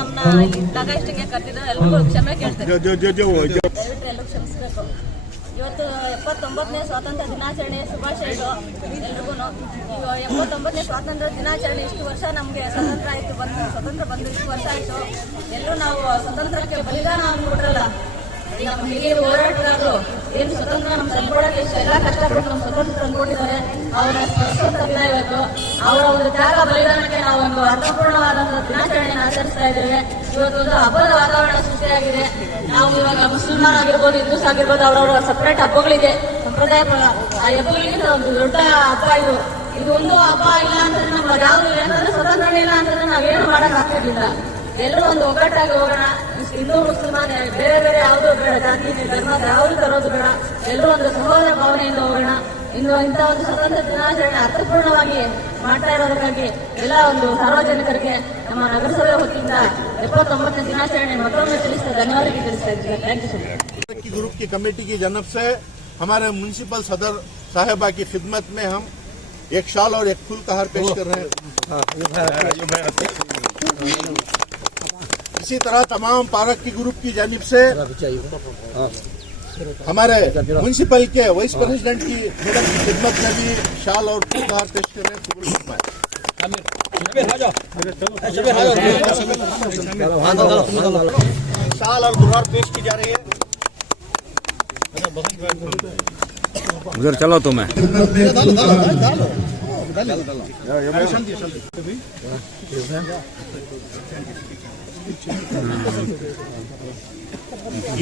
ನಮ್ಮನ್ನ ಇಲ್ಲಿ ಜಾಗ ಇಷ್ಟಕ್ಕೆ ಕರೆದಿದ್ದಾರೆ. ಎಲ್ಲರಿಗೂ ಕ್ಷಮೆ ಕೇಳ್ತೇನೆ, ದಯವಿಟ್ಟು ಎಲ್ಲರೂ ಕ್ಷಮಿಸಬೇಕು. ಇವತ್ತು 79ನೇ ಸ್ವಾತಂತ್ರ್ಯ ದಿನಾಚರಣೆಯ ಶುಭಾಶಯಗಳು ಎಲ್ರಿಗೂ. 79ನೇ ಸ್ವಾತಂತ್ರ್ಯ ದಿನಾಚರಣೆ ಇಷ್ಟು ವರ್ಷ ನಮಗೆ ಸ್ವತಂತ್ರ ಆಯಿತು, ಸ್ವತಂತ್ರ ಬಂದು ಇಷ್ಟು ವರ್ಷ ಆಯಿತು. ಎಲ್ಲರೂ ನಾವು ಸ್ವತಂತ್ರಕ್ಕೆ ಬಲಿದಾನ ಕೊಟ್ರಲ್ಲ, ಈಗ ನಮ್ಮ ಹಿರಿಯ ಹೋರಾಟಗಾರರು ಏನು ಸ್ವತಂತ್ರ ನಮ್ಮ ತಂದ್ಕೊಡಕ್ಕೆ ಇಷ್ಟೆಲ್ಲ ಕಷ್ಟಪಟ್ಟು ನಮ್ಮ ಸ್ವತಂತ್ರ ತಂದ್ಕೊಟ್ಟಿದ್ದಾರೆ. ಅವರ ಸ್ಮರಿಸುವಂತ ದಿನ ಇವತ್ತು. ಅವರ ಒಂದು ತ್ಯಾಗ ಬಲಿದಾನಕ್ಕೆ ನಾವು ಒಂದು ಅರ್ಥಪೂರ್ಣವಾದಂತಹ ದಿನಾಚರಣೆಯನ್ನು ಆಚರಿಸ್ತಾ ಇದ್ದೇವೆ. ಇವತ್ತೊಂದು ಹಬ್ಬದ ವಾತಾವರಣ ಸೃಷ್ಟಿಯಾಗಿದೆ. ನಾವು ಇವಾಗ ಮುಸ್ಲಿಮರಾಗಿರ್ಬೋದು, ಹಿಂದೂಸ್ ಆಗಿರ್ಬೋದು, ಅವರವರ ಸಪರೇಟ್ ಹಬ್ಬಗಳಿದೆ, ಸಂಪ್ರದಾಯ. ಆ ಹಬ್ಬಗಳಿಗಿಂತ ಒಂದು ದೊಡ್ಡ ಹಬ್ಬ ಇದು. ಇದು ಒಂದು ಹಬ್ಬ ಇಲ್ಲ ಅಂತಂದ್ರೆ ನಮ್ಗೆ ಯಾವ್ದು ಏನಂದ್ರೆ ಸ್ವತಂತ್ರ ಇಲ್ಲ ಅಂತಂದ್ರೆ ನಾವೇನು ಮಾಡಕ್ ಆಗ್ತಿರ್ಲಿಲ್ಲ. ಎಲ್ಲರೂ ಒಂದು ಒಗ್ಗಟ್ಟಾಗಿ ಹೋಗೋಣ. ಹಿಂದೂ ಮುಸ್ಲಿಮಾನ್ ಬೇರೆ ಬೇರೆ ಯಾವುದೋ ಬೇಡ, ಜಾತಿ ಧರ್ಮ ಯಾವುದು ತರೋದು ಬೇಡ. ಎಲ್ಲರೂ ಒಂದು ಸಹೋದರ ಭಾವನೆಯಿಂದ ಹೋಗೋಣ. ಇನ್ನು ಇಂಥ ಒಂದು ಸ್ವತಂತ್ರ ದಿನಾಚರಣೆ ಅರ್ಥಪೂರ್ಣವಾಗಿ ಮಾಡ್ತಾ ಇರೋದಕ್ಕಾಗಿ ಎಲ್ಲ ಒಂದು ಸಾರ್ವಜನಿಕರಿಗೆ ನಮ್ಮ ನಗರಸಭೆ ವತಿಯಿಂದ 79ನೇ ದಿನಾಚರಣೆ ಮತ್ತೊಮ್ಮೆ ಧನ್ಯವಾದ ತಿಳಿಸ್ತಾ ಇದ್ದೀವಿ. Thank you sir. ग्रुप की कमेटी की जानब से हमारे म्युनिसिपल सदर साहिबा की खिदमत में हम एक शाल और एक फूल का हार पेश कर रहे हैं। इसी तरह तमाम पार्क की ग्रुप की जानिब से हमारे म्युनिसिपल के वाइस प्रेसिडेंट की मैडम की खिदमत में भी शाल और फूल का हार पेश कर रहे हैं। शाल और गुहार पेश की जा रही है। उधर चलो तुम्हें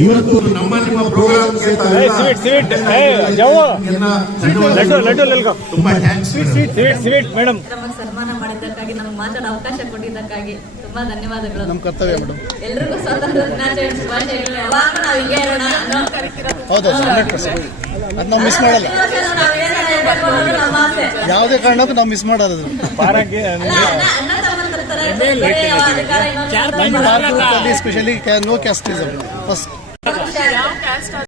ಇವತ್ತು ನಮ್ಮ ನಿಮ್ಮ ಪ್ರೋಗ್ರಾಮ್ ತುಂಬಾ ಥ್ಯಾಂಕ್ಸ್. ಮೇಡಮ್ ಸನ್ಮಾನ ಮಾಡಿದ್ದಕ್ಕಾಗಿ, ನಮಗೆ ಮಾತಾಡೋ ಅವಕಾಶ ಕೊಟ್ಟಿದ್ದಕ್ಕಾಗಿ ತುಂಬಾ ಧನ್ಯವಾದಗಳು. ನಮ್ಮ ಕರ್ತವ್ಯ ಮೇಡಮ್. ಎಲ್ರಿಗೂ ಸ್ವಾತಂತ್ರ್ಯ ದಿನಾಚರಣೆ ಶುಭಾಶಯಗಳು. ಯಾವಾಗ ನಾವು ಹಿಂಗೆ ಇರೋಣ, ಹೌದು, 100% ಅದು ನಾವು ಮಿಸ್ ಮಾಡಲ್ಲ. ನಮ್ಮ ಆಸೆ. ಯಾವುದೇ ಕಾರಣಕ್ಕೂ ನಾವು ಮಿಸ್ ಮಾಡೋದು. ಅಣ್ಣ ತಮ್ಮಂತರ ತರ ಸ್ಪೆಷಲಿ ನೋ ಕ್ಯಾಸ್ಟಿಸಮ್ ಫಸ್ಟ್.